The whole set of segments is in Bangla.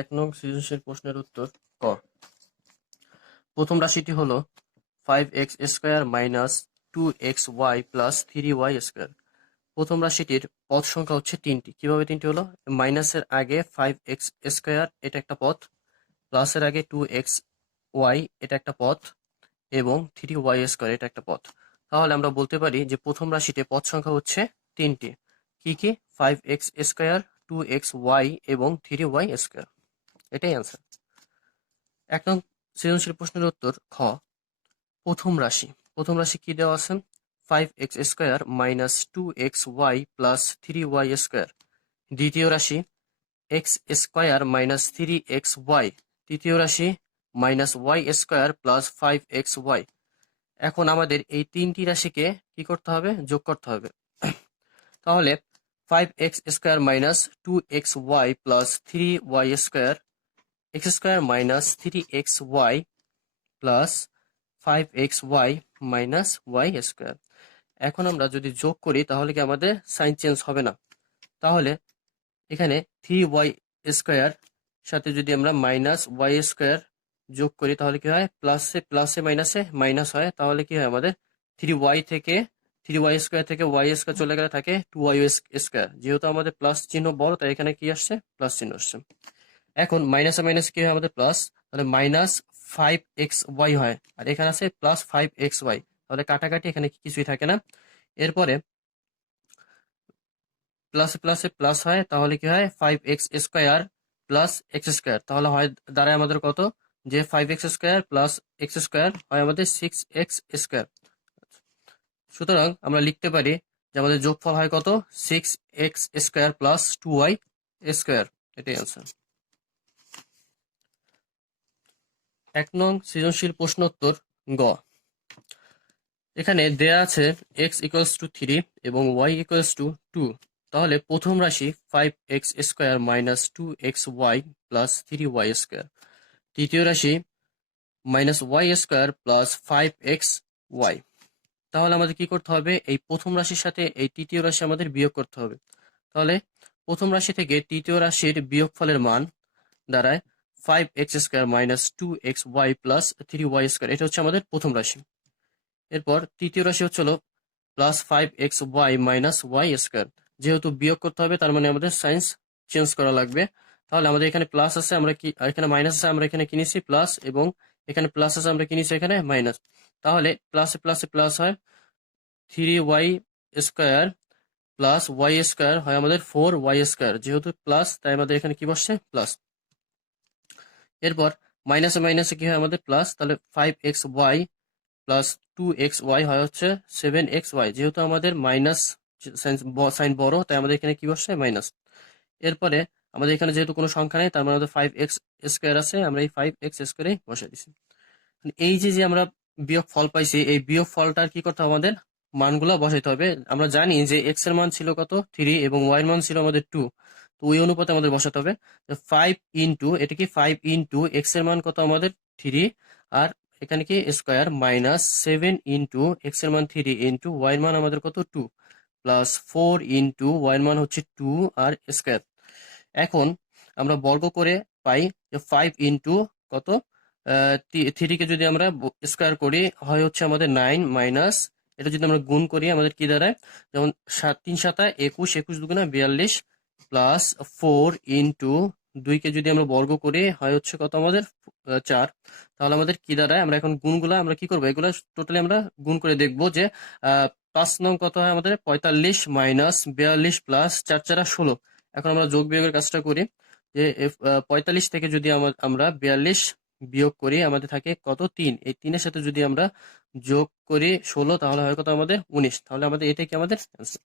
এক নং সৃজনশীল প্রশ্নের উত্তর ক। প্রথম রাশিটি হলো 5x² minus 2xy plus 3y square. প্রথম রাশিটির পদ সংখ্যা হচ্ছে তিনটি। কিভাবে তিনটি হলো? মাইনাসের আগে 5x² এটা একটা পদ, প্লাসের আগে 2xy এটা একটা পদ এবং 3y² এটা একটা পদ। তাহলে আমরা বলতে পারি যে প্রথম রাশিতে পদ সংখ্যা হচ্ছে তিনটি। কি কি? 5x², 2xy এবং 3y²। এটাই অ্যান্সার। এক নং সৃজনশীল প্রশ্নের উত্তর খ। প্রথম রাশি কি দেওয়া আছে? 5x² minus 2xy plus 3y²। দ্বিতীয় রাশি x² মাইনাস 3xy। তৃতীয় রাশি মাইনাস y² প্লাস 5xy। এখন আমাদের এই তিনটি রাশিকে কি করতে হবে? যোগ করতে হবে। তাহলে 5x² minus 2xy plus 3y², x² minus 3xy plus 5xy minus y²। এখন আমরা যদি যোগ করি তাহলে কি আমাদের সাইন চেঞ্জ হবে না? তাহলে এখানে 3y² সাথে যদি আমরা মাইনাস y² যোগ করি তাহলে কি হয়? প্লাসে প্লাসে মাইনাসে মাইনাস হয়। তাহলে কি হয়? আমাদের 3y থেকে 3y² থেকে y² চলে গেলে থাকে 2y²। যেহেতু আমাদের প্লাস চিহ্ন বড় তাই এখানে কি আসছে? প্লাস চিহ্ন আসছে। এখন মাইনাসে মাইনাস কি হয়? আমাদের প্লাস, তাহলে মাইনাস 5xy হয়, আর এখানে আছে প্লাস 5xy। তাহলে কাটাকাটি এখানে কিছুই থাকে না। এরপরে প্লাসে প্লাসে প্লাস হয়, তাহলে কি হয়? 5x² plus x²। তাহলে হয় দাঁড়ায় আমাদের কত? যে 5x² প্লাস x² হয় আমাদের 6x²। সুতরাং আমরা লিখতে পারি যে আমাদের যোগফল হয় কত? 6x² plus 2y²। এটাই আনসার। এক নং সৃজনশীল প্রশ্নোত্তর গ। এখানে দেয়া আছে x=3 এবং y=2। তাহলে প্রথম রাশি 5x² minus 2xy plus 3y²। তৃতীয় রাশি মাইনাস y² প্লাস 5xy। তাহলে আমাদের কি করতে হবে? এই প্রথম রাশির সাথে এই তৃতীয় রাশি আমাদের বিয়োগ করতে হবে। তাহলে প্রথম রাশি থেকে তৃতীয় রাশির বিয়োগফলের মান দাঁড়ায় 5x² minus 2xy plus 3y²। এটা হচ্ছে আমাদের প্রথম রাশি। এরপর তৃতীয় রাশি হচ্ছে হলো প্লাস 5xy মাইনাস y²। যেহেতু বিয়োগ করতে হবে তার মানে আমাদের সাইন্স চেঞ্জ করা লাগবে। তাহলে আমাদের এখানে প্লাস আছে, আমরা কি এখানে মাইনাস আছে, আমরা এখানে কিনেছি প্লাস, এবং এখানে প্লাস আছে, আমরা কিনেছি এখানে মাইনাস। তাহলে প্লাসে প্লাসে প্লাস হয়, 3y² প্লাস y² হয় আমাদের 4y²। যেহেতু প্লাস তাই আমাদের এখানে কি বসছে? প্লাস। এরপর মাইনাসে মাইনাসে কি হয়? আমাদের প্লাস। তাহলে 5xy প্লাস 2xy হয় হচ্ছে 7xy। যেহেতু আমাদের মাইনাস সাইন বড় তাই আমাদের এখানে কি বসছে? মাইনাস। এরপরে আমাদের এখানে যেহেতু কোনো সংখ্যা নেই তার মানে আমাদের 5x² আছে, আমরা এই 5x² বসে দিছি। এই যে যে আমরা বিয়োগ ফল পাইছি, এই বিয়োগ ফলটার কি করতে হবে? আমাদের মানগুলো বসাইতে হবে। আমরা জানি যে x এর মান ছিল কত? 3 এবং y এর মান ছিল আমাদের 2। তো ওই অনুপাতে আমাদের বসাতে হবে। 5 ইন্টু এটা কি 5 ইন্টু x এর মান কত? আমাদের 3, আর এখানে কি স্কয়ার মাইনাস 7 ইন্টু x এর মান 3 ইন্টু y এর মান আমাদের কত? 2 প্লাস 4 ইন্টু y এর মান হচ্ছে 2 আর স্কয়ার। এখন আমরা বর্গ করে পাই যে 5 ইন্টু কত? 3 কে যদি আমরা স্কয়ার করি হয় হচ্ছে আমাদের 9 মাইনাস, এটা যদি আমরা গুণ করি আমাদের কি দাঁড়ায়? যেমন 3 7 21, 21 দুগুণা 42 প্লাস 4 ইন্টু 2 কে যদি আমরা বর্গ করি হয় হচ্ছে কত? আমাদের 4। তাহলে আমাদের কি দাঁড়ায়? আমরা এখন গুণগুলা আমরা কি করবো? এগুলা টোটালি আমরা গুণ করে দেখবো যে 5 নং কত হয় আমাদের? 45 মাইনাস 42 প্লাস 4 4 16। এখন আমরা যোগ বিয়োগের কাজটা করি যে 45 থেকে যদি আমরা 42 বিয়োগ করি আমাদের থাকে কত? 3। এই 3 এর সাথে যদি আমরা যোগ করি 16 তাহলে হয় কত? আমাদের 19। তাহলে আমাদের এটাই কি আমাদের অ্যান্সার।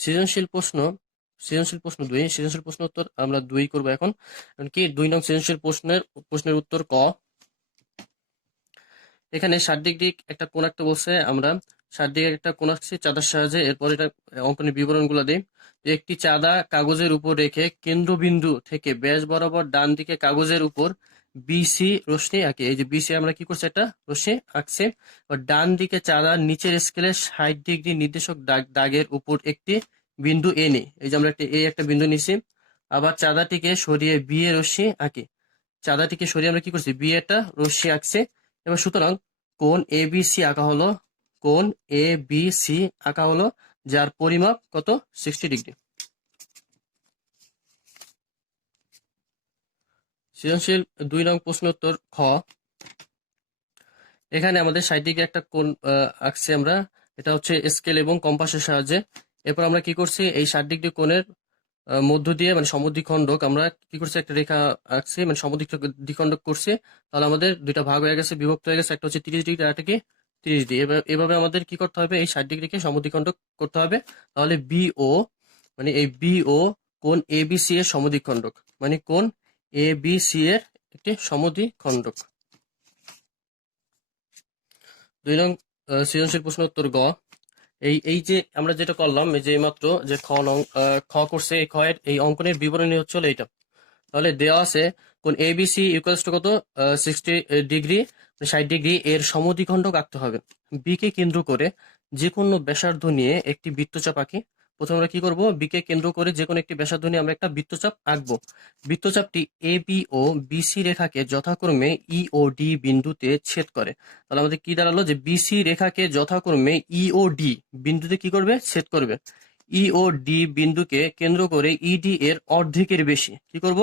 সৃজনশীল প্রশ্ন 2। সৃজনশীল প্রশ্ন উত্তর আমরা 2 করব এখন কি 2 নং সৃজনশীল প্রশ্নের উত্তর ক। এখানে 60 ডিগ্রি একটা কোণ আঁকতে বলছে। আমরা 60 ডিগ্রি একটা কোণ আঁকছি চাঁদার সাহায্যে। এরপর এটা অঙ্কনের বিবরণগুলো দিই। একটি চাঁদা কাগজের উপর রেখে কেন্দ্রবিন্দু থেকে ব্যাস বরাবর ডান দিকে কাগজের উপর বিসি রশ্মি আঁকে। এই যে বিসি আমরা কি করছি? একটা রশ্মি আঁকছে। ডান দিকে চাঁদার নিচের স্কেলে 60 ডিগ্রি নির্দেশক দাগের উপর একটি বিন্দু এ নিই, এই যে আমরা একটা বিন্দু নিছি, আবার চাঁদাটিকে সরিয়ে বি এর রশ্মি আঁকি, চাঁদাটিকে সরিয়ে আমরা কি করছি, বি একটা রশ্মি আঁকছে। এবার সুতরাং কোণ এ বি সি আঁকা হলো, কোণ এ বি সি আঁকা হলো, যার পরিমাপ কত, 60 ডিগ্রি। সৃজনশীল 2 নং প্রশ্ন উত্তর খ। এখানে আমাদের 60 ডিগ্রি একটা কোণ আঁকছি আমরা, এটা হচ্ছে স্কেল এবং কম্পাসের সাহায্যে। এরপর আমরা কি করছি, এই 60 ডিগ্রি কোণের মধ্য দিয়ে মানে সমদ্বিখণ্ডক আমরা কি করছি, একটা রেখা আঁকছি, মানে সমদ্বিখণ্ডক করছি। তাহলে আমাদের দুইটা ভাগ হয়ে গেছে, বিভক্ত হয়ে গেছে, একটা হচ্ছে 30 ডিগ্রি আর একটা কি 30 ডিগ্রি। এভাবে আমাদের কি করতে হবে, এই 60 ডিগ্রিকে সমদ্বিখণ্ডক করতে হবে। তাহলে বিও মানে এই বিও কোণ এ বি সি এর সমদ্বিখণ্ডক, মানে কোণ এ বি সি এর একটি সমদ্বিখণ্ডক। 2 নং সৃজনশীল প্রশ্ন উত্তর গ। এই যে আমরা যেটা করলাম, এই যে মাত্র যে খ করছে, এই খয়ের এই অঙ্কনের বিবরণী হচ্ছে হলো এইটা। তাহলে দেওয়া আছে কোন এবিসি ইকুয়ালস টু কত, 60 ডিগ্রি, 60 ডিগ্রি এর সমদ্বিখণ্ডক আঁকতে হবে। বি কে কেন্দ্র করে যে কোনো ব্যাসার্ধ নিয়ে একটি বৃত্তচাপ আঁকি। প্রথমে আমরা কি করব, বি কে কেন্দ্র করে যে কোনো একটি ব্যাসার্ধ নিয়ে আমরা একটা বৃত্তচাপ আঁকবো। বৃত্তচাপটি এ বি ও বিসি রেখাকে যথাক্রমে ই ও ডি বিন্দুতে ছেদ করে। তাহলে আমাদের কি দাঁড়ালো, যে বিসি রেখাকে যথাক্রমে ই ও ডি বিন্দুতে কি করবে, ছেদ করবে। ই ও ডি বিন্দুকে কেন্দ্র করে ইডি এর অর্ধেকের বেশি কি করব,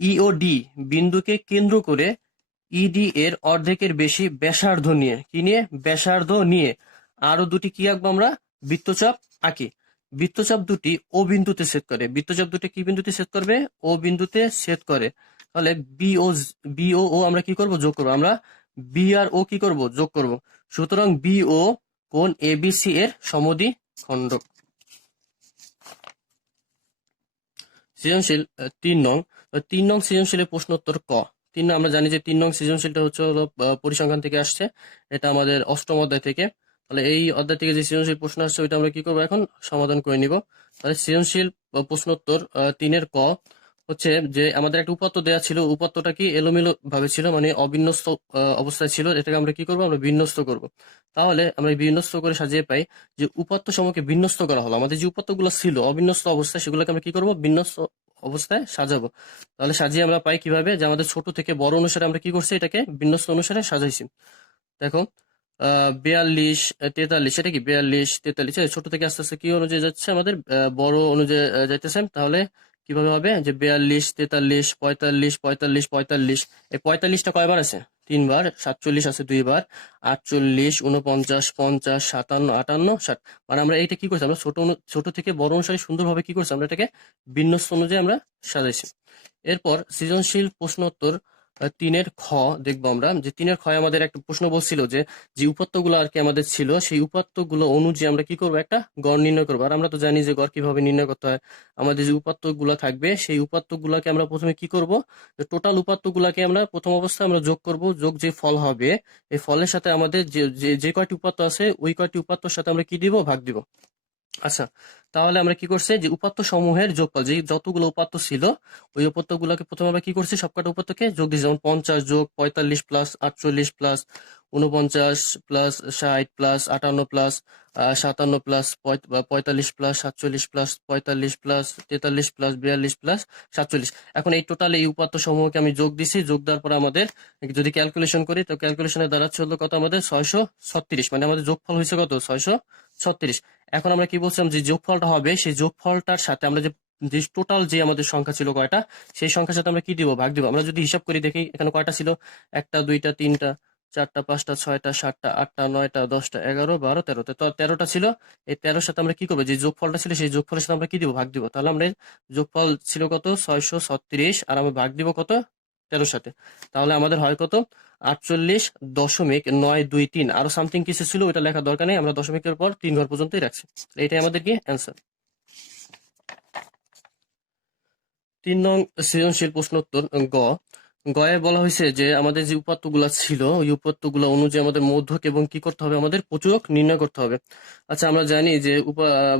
ই ও ডি বিন্দুকে কেন্দ্র করে ইডি এর অর্ধেকের বেশি ব্যাসার্ধ নিয়ে, কি নিয়ে, ব্যাসার্ধ নিয়ে আরো দুটি কি আঁকবো আমরা, বৃত্তচাপ আঁকি। বৃত্তচাপ দুটি ও বিন্দুতে ছেদ করে, বৃত্তচাপ দুটি কি বিন্দুতে ছেদ করবে, ও বিন্দুতে ছেদ করে। তাহলে বি ও আমরা কি করব, যোগ করবো, আমরা বি আর ও কি করব, যোগ করব। সুতরাং বি ও কোণ এবিসি এর সমদ্বিখণ্ডক। সৃজনশীল 3 নং। 3 নং সৃজনশীলের প্রশ্ন উত্তর ক। আমরা জানি যে 3 নং সৃজনশীলটা হচ্ছে হলো পরিসংখ্যান থেকে আসছে, এটা আমাদের অষ্টম অধ্যায় থেকে। তাহলে এই অধ্যায় থেকে যে সৃজনশীল প্রশ্ন আসছে ওইটা আমরা কি করবো, এখন সমাধান করে নিব। তাহলে সৃজনশীল প্রশ্ন উত্তর 3-এর ক হচ্ছে যে আমাদের একটা উপাত্ত দেওয়া ছিল, উপাত্তটা কি এলোমেলো ভাবে ছিল, মানে অবিন্যস্ত অবস্থায় ছিল, এটাকে আমরা কি করবো, আমরা বিন্যস্ত করব। তাহলে আমরা বিন্যস্ত করে সাজিয়ে পাই যে উপাত্ত সমূহকে বিন্যস্ত করা হলো। আমাদের যে উপাত্তগুলো ছিল অবিন্যস্ত অবস্থায়, সেগুলোকে আমরা কি করব, বিন্যস্ত অবস্থায় সাজাবো। তাহলে সাজিয়ে আমরা পাই কিভাবে, যে আমাদের ছোট থেকে বড় অনুসারে আমরা কি করছি, এটাকে বিন্যস্ত অনুসারে সাজাইছি। দেখো 42 43, এটা কি 42 43, ছোট থেকে আস্তে আস্তে কি অনুযায়ী যাচ্ছে, আমাদের বড় অনুযায়ী যাইতেছে। তাহলে কিভাবে হবে, যে 42 43 45 45 45, এই 45টা কয়বার আছে, 3 বার। 47 আছে 2 বার, 48 49 50 57 58 60। মানে আমরা এইটা কি করছি, আমরা ছোট থেকে বড় অনুসারে সুন্দরভাবে কি করছি, আমরা এটাকে বিন্যস্ত অনুযায়ী আমরা সাজাইছি। এরপর সৃজনশীল প্রশ্ন উত্তর 3-এর খ দেখবো আমরা, যে 3-এর খ আমাদের একটা প্রশ্ন বলছিল যে যে উপাত্তগুলো আর কি আমাদের ছিল, সেই উপাত্তগুলো অনুযায়ী আমরা কি করবো, একটা গড় নির্ণয় করবো। আর আমরা তো জানি যে গড় কিভাবে নির্ণয় করতে হয়। আমাদের যে উপাত্তগুলো থাকবে সেই উপাত্তগুলোকে আমরা প্রথমে কি করব, টোটাল উপাত্তগুলোকে আমরা প্রথম অবস্থায় আমরা যোগ করব, যোগ যে ফল হবে এই ফলের সাথে আমাদের যে যে কয়টি উপাত্ত আছে ওই কয়টি উপাত্তর সাথে আমরা কি দিব, ভাগ দিব। আচ্ছা, তাহলে আমরা কি করছি, যে উপাত্ত সমূহের যোগফল, যে যতগুলো উপাত্ত ছিল ওই উপাত্ত গুলাকে প্রথমে আমরা কি করছি, সবকটা উপাত্তকে যোগ দিয়েছি। যেমন 50 যোগ 45 plus 48 plus 49 plus 60 plus 58 plus 57 plus 45 plus 47 plus 45 plus 43 plus 42 plus 47। এখন এই টোটাল এই উপাত্ত সমূহকে আমি যোগ দিছি, যোগ দেওয়ার পর আমাদের যদি ক্যালকুলেশন করি, তো ক্যালকুলেশনে দাঁড়াচ্ছে হলো কত, আমাদের 636, মানে আমাদের যোগফল হয়েছে কত, 636। এখন আমরা কি বলছিলাম, যে যোগফলটা হবে সেই যোগফলটার সাথে আমরা যে যে টোটাল যে আমাদের সংখ্যা ছিল কয়টা, সেই সংখ্যার সাথে আমরা কি দিব, ভাগ দিব। আমরা যদি হিসাব করি দেখি এখানে কয়টা ছিল, 1টা 2টা 3টা 4টা 5টা 6টা 7টা 8টা 9টা 10টা 11 12 13টা, তো 13টা ছিল। এই 13-র সাথে আমরা কি করবো, যে যোগফলটা ছিল সেই যোগফলের সাথে আমরা কি দিব, ভাগ দিব। তাহলে আমরা যোগফল ছিল কত, 636, আর আমরা ভাগ দিব কত, 13-র সাথে। তাহলে আমাদের হয় কত, 48.923। আরো সামথিং কিছু ছিল, ওইটা লেখার দরকার নেই, আমরা দশমিকের পর 3 ঘর পর্যন্তই রাখছি। এটাই আমাদের কি অ্যান্সার। 3 নং সৃজনশীল প্রশ্ন উত্তর গ। গয়ে বলা হয়েছে যে আমাদের যে উপাত্তগুলো ছিল ওই উপাত্তগুলো অনুযায়ী আমাদের মধ্যক এবং কি করতে হবে, আমাদের প্রচুরক নির্ণয় করতে হবে। আচ্ছা, আমরা জানি যে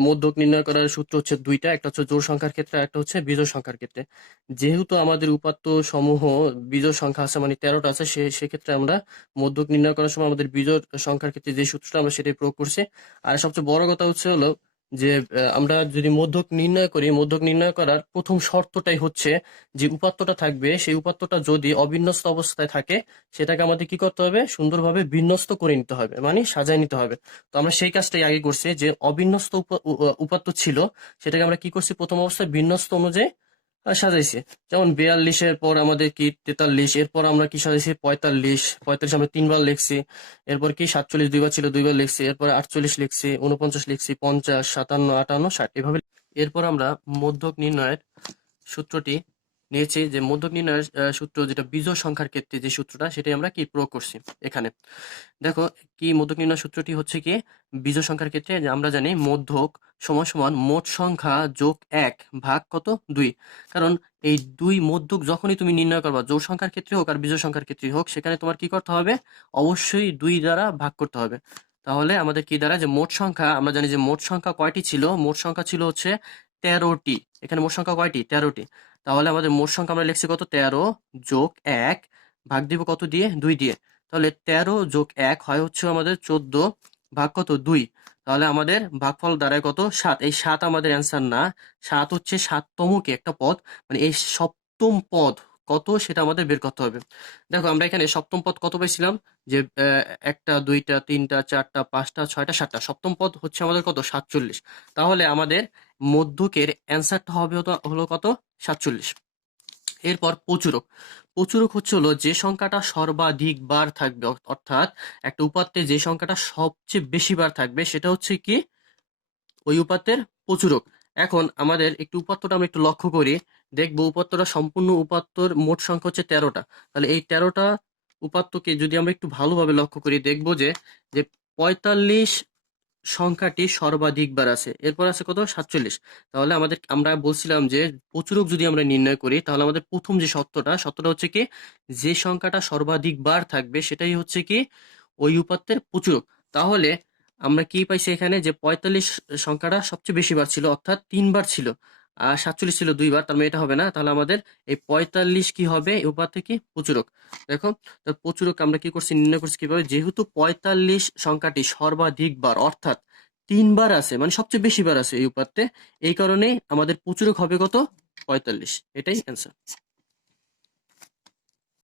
মধ্যক নির্ণয় করার সূত্র হচ্ছে দুইটা, একটা হচ্ছে জোড় সংখ্যার ক্ষেত্রে, একটা হচ্ছে বিজোড় সংখ্যার ক্ষেত্রে। যেহেতু আমাদের উপাত্ত সমূহ বিজোড় সংখ্যা আছে, মানে 13টা আছে, সেক্ষেত্রে আমরা মধ্যক নির্ণয় করার সময় আমাদের বিজোড় সংখ্যার ক্ষেত্রে যে সূত্রটা আমরা সেটাই প্রয়োগ করছি। আর সবচেয়ে বড় কথা হচ্ছে হলো যে আমরা যদি মধ্যক নির্ণয় করি, মধ্যক নির্ণয় করার প্রথম শর্তটাই হচ্ছে যে উপাত্তটা থাকবে সেই উপাত্তটা যদি অবিন্যস্ত অবস্থায় থাকে সেটাকে আমাদের কি করতে হবে, সুন্দরভাবে বিন্যস্ত করে নিতে হবে, মানে সাজায় নিতে হবে। তো আমরা সেই কাজটাই আগে করছি, যে অবিন্যস্ত উপাত্ত ছিল সেটাকে আমরা কি করছি, প্রথম অবস্থায় বিন্যস্ত অনুযায়ী সাজাইছি। যেমন 42-এর পর আমাদের কি 43, এরপর আমরা কি সাজাইছি 45, 45 আমরা 3 বার লিখছি। এরপর কি 47 2 বার ছিল, 2 বার লিখছি। এরপর 48 লিখছি, 49 লিখছি, 50, 57, 58, 60 এভাবে। এরপর আমরা মধ্যক নির্ণয়ের সূত্রটি নিয়েছি, যে মধ্যক নির্ণয়ের সূত্র যেটা বিজোড় সংখ্যার ক্ষেত্রে যে সূত্রটা, সেটাই আমরা কি প্রয়োগ করছি এখানে। দেখো কি মধ্যক নির্ণয় সূত্রটি হচ্ছে কি, বিজোড় সংখ্যার ক্ষেত্রে যে আমরা জানি মধ্যক সমান সমান মোট সংখ্যা যোগ 1 ভাগ কত 2। কারণ এই দুই মধ্যক যখনই তুমি নির্ণয় করবা, জোড় সংখ্যার ক্ষেত্রে হোক আর বিজোড় সংখ্যার ক্ষেত্রে হোক, সেখানে তোমার কি করতে হবে, অবশ্যই 2 দ্বারা ভাগ করতে হবে। তাহলে আমাদের কি দ্বারা, যে মোট সংখ্যা আমরা জানি যে মোট সংখ্যা কয়টি ছিল, মোট সংখ্যা ছিল হচ্ছে 13টি। এখানে মোট সংখ্যা কয়টি, 13টি। তাহলে আমাদের মোট সংখ্যা আমরা লিখছি কত, 13 যোগ 1 ভাগ দিব কত দিয়ে, 2 দিয়ে। তাহলে 13 যোগ 1 হয় হচ্ছে আমাদের 14 ভাগ কত 2। তাহলে আমাদের ভাগফল দাঁড়ায় কত, 7। এই 7 আমাদের অ্যান্সার না, 7 হচ্ছে 7তমকে একটা পদ, মানে এই সপ্তম পদ কত সেটা আমাদের বের করতে হবে। দেখো আমরা এখানে সপ্তম পদ কত পাইছিলাম, যে একটা, দুইটা, তিনটা, চারটা, পাঁচটা, ছয়টা, সাতটা, সপ্তম পদ হচ্ছে আমাদের কত, 47। তাহলে আমাদের মধ্যকের অ্যান্সারটা হবে হলো কত, 47। এরপর প্রচুরক। প্রচুরক হচ্ছে হলো যে সংখ্যাটা সর্বাধিক বার থাকবে, অর্থাৎ একটা উপাত্তে যে সংখ্যাটা সবচেয়ে বেশি বার থাকবে সেটা হচ্ছে কি ওই উপাত্তের প্রচুরক। এখন আমাদের একটু উপাত্তটা আমরা একটু লক্ষ্য করি, দেখবো উপাত্তটা সম্পূর্ণ উপাত্তর মোট সংখ্যা হচ্ছে 13টা। তাহলে এই 13টা উপাত্তকে যদি আমরা একটু ভালোভাবে লক্ষ্য করি, দেখবো যে যে 45 সংখ্যাটি সর্বাধিকবার আছে, এরপর আছে কত, 47। তাহলে আমরা বলছিলাম যে প্রচুরক যদি আমরা নির্ণয় করি, তাহলে আমাদের প্রথম যে সত্যটা হচ্ছে কি, যে সংখ্যাটা সর্বাধিকবার থাকবে সেটাই হচ্ছে কি ওই উপাত্তের প্রচুরক। তাহলে আমরা কি পাইছি এখানে, যে 45 সংখ্যাটা সবচেয়ে বেশি বার ছিল, অর্থাৎ 3 বার ছিল, আর 47 ছিল 2 বার, তার মানে এটা হবে না। তাহলে আমাদের এই 45 কি হবে, এই উপাত্তে কি প্রচুরক। দেখো, তো প্রচুরক আমরা কি করছি, নির্ণয় করছি কিভাবে, যেহেতু 45 সংখ্যাটি সর্বাধিকবার, অর্থাৎ 3 বার আছে, মানে সবচেয়ে বেশি বার আছে এই উপাত্তে, এই কারণে আমাদের প্রচুরক হবে কত, 45। এটাই অ্যান্সার।